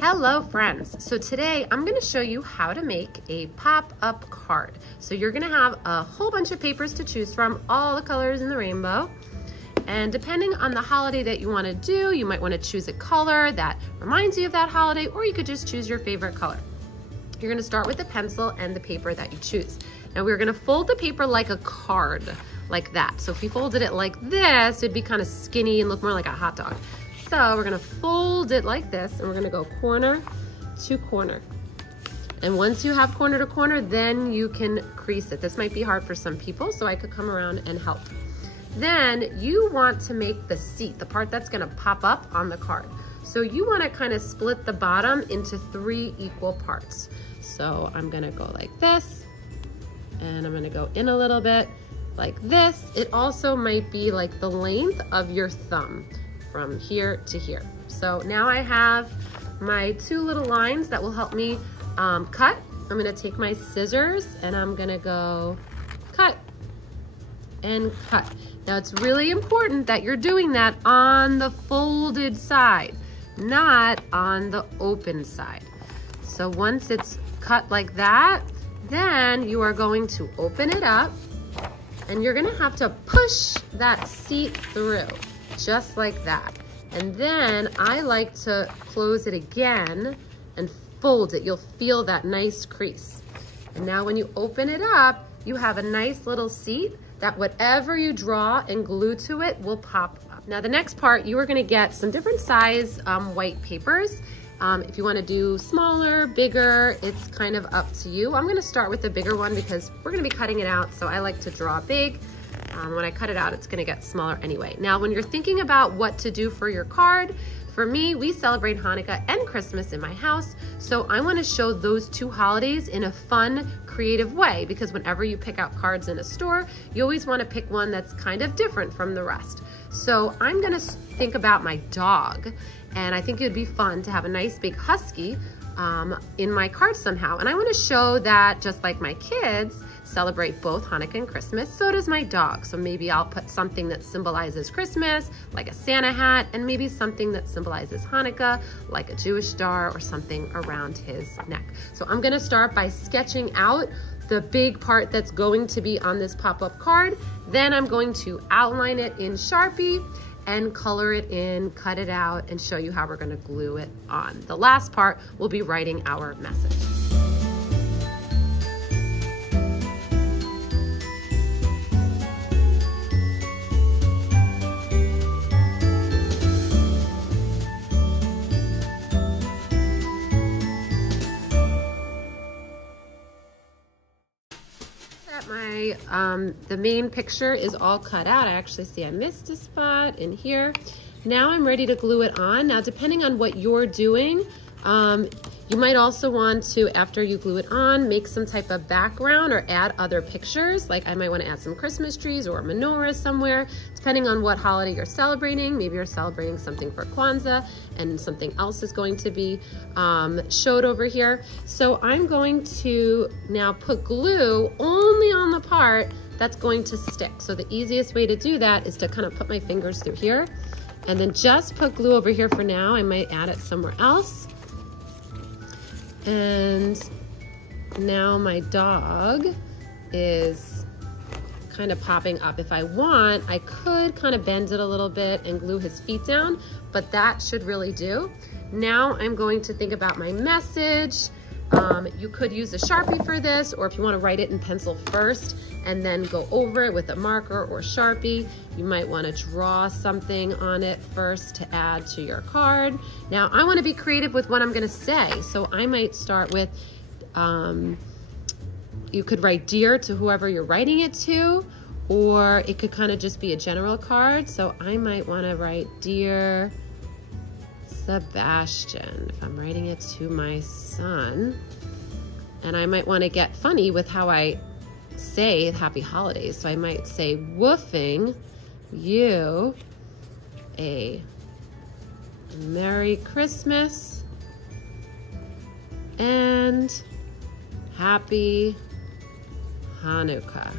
Hello friends, so today I'm going to show you how to make a pop-up card. So you're going to have a whole bunch of papers to choose from, all the colors in the rainbow. And depending on the holiday that you want to do, you might want to choose a color that reminds you of that holiday, or you could just choose your favorite color. You're going to start with the pencil and the paper that you choose. Now we're going to fold the paper like a card, like that. So if you folded it like this, it'd be kind of skinny and look more like a hot dog. So we're gonna fold it like this, and we're gonna go corner to corner. And once you have corner to corner, then you can crease it. This might be hard for some people, so I could come around and help. Then you want to make the seat, the part that's gonna pop up on the card. So you wanna kind of split the bottom into 3 equal parts. So I'm gonna go like this, and I'm gonna go in a little bit like this. It also might be like the length of your thumb, from here to here. So now I have my 2 little lines that will help me cut. I'm gonna take my scissors and I'm gonna go cut and cut. Now it's really important that you're doing that on the folded side, not on the open side. So once it's cut like that, then you are going to open it up and you're gonna have to push that seat through. Just like that. And then I like to close it again and fold it. You'll feel that nice crease. And now when you open it up, you have a nice little seat that whatever you draw and glue to it will pop up. Now the next part, you are gonna get some different size white papers. If you wanna do smaller, bigger, it's kind of up to you. I'm gonna start with the bigger one because we're gonna be cutting it out, so I like to draw big. When I cut it out, it's gonna get smaller anyway. Now, when you're thinking about what to do for your card, for me, we celebrate Hanukkah and Christmas in my house, so I wanna show those 2 holidays in a fun, creative way, because whenever you pick out cards in a store, you always wanna pick one that's kind of different from the rest. So I'm gonna think about my dog, and I think it would be fun to have a nice big husky in my card somehow. And I wanna show that just like my kids celebrate both Hanukkah and Christmas, so does my dog. So maybe I'll put something that symbolizes Christmas, like a Santa hat, and maybe something that symbolizes Hanukkah, like a Jewish star or something around his neck. So I'm gonna start by sketching out the big part that's going to be on this pop-up card. Then I'm going to outline it in Sharpie and color it in, cut it out, and show you how we're gonna glue it on. The last part will be writing our message. The main picture is all cut out. I actually see I missed a spot in here. Now I'm ready to glue it on. Now, depending on what you're doing, you might also want to, after you glue it on, make some type of background or add other pictures. Like I might want to add some Christmas trees or a menorah somewhere, depending on what holiday you're celebrating. Maybe you're celebrating something for Kwanzaa and something else is going to be showed over here. So I'm going to now put glue only on the part that's going to stick. So the easiest way to do that is to kind of put my fingers through here and then just put glue over here for now. I might add it somewhere else. And now my dog is kind of popping up. If I want, I could kind of bend it a little bit and glue his feet down, but that should really do. Now I'm going to think about my message. You could use a Sharpie for this, or if you want to write it in pencil first and then go over it with a marker or Sharpie, you might want to draw something on it first to add to your card. Now I want to be creative with what I'm going to say, so I might start with, you could write dear to whoever you're writing it to, or it could kind of just be a general card. So I might want to write dear Sebastian if I'm writing it to my son. And I might want to get funny with how I say happy holidays. So I might say woofing you a Merry Christmas and Happy Hanukkah.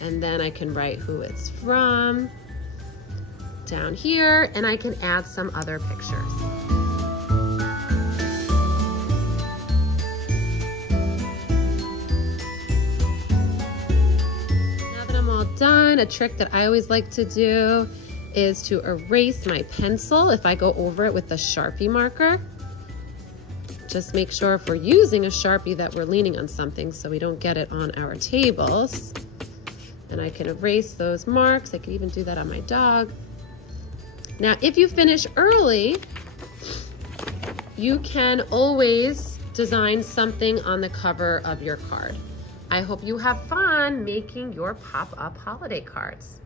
And then I can write who it's from. down here, and I can add some other pictures. Now that I'm all done, a trick that I always like to do is to erase my pencil if I go over it with the Sharpie marker. Just make sure if we're using a Sharpie that we're leaning on something so we don't get it on our tables. And I can erase those marks. I can even do that on my dog. Now, if you finish early, you can always design something on the cover of your card. I hope you have fun making your pop-up holiday cards.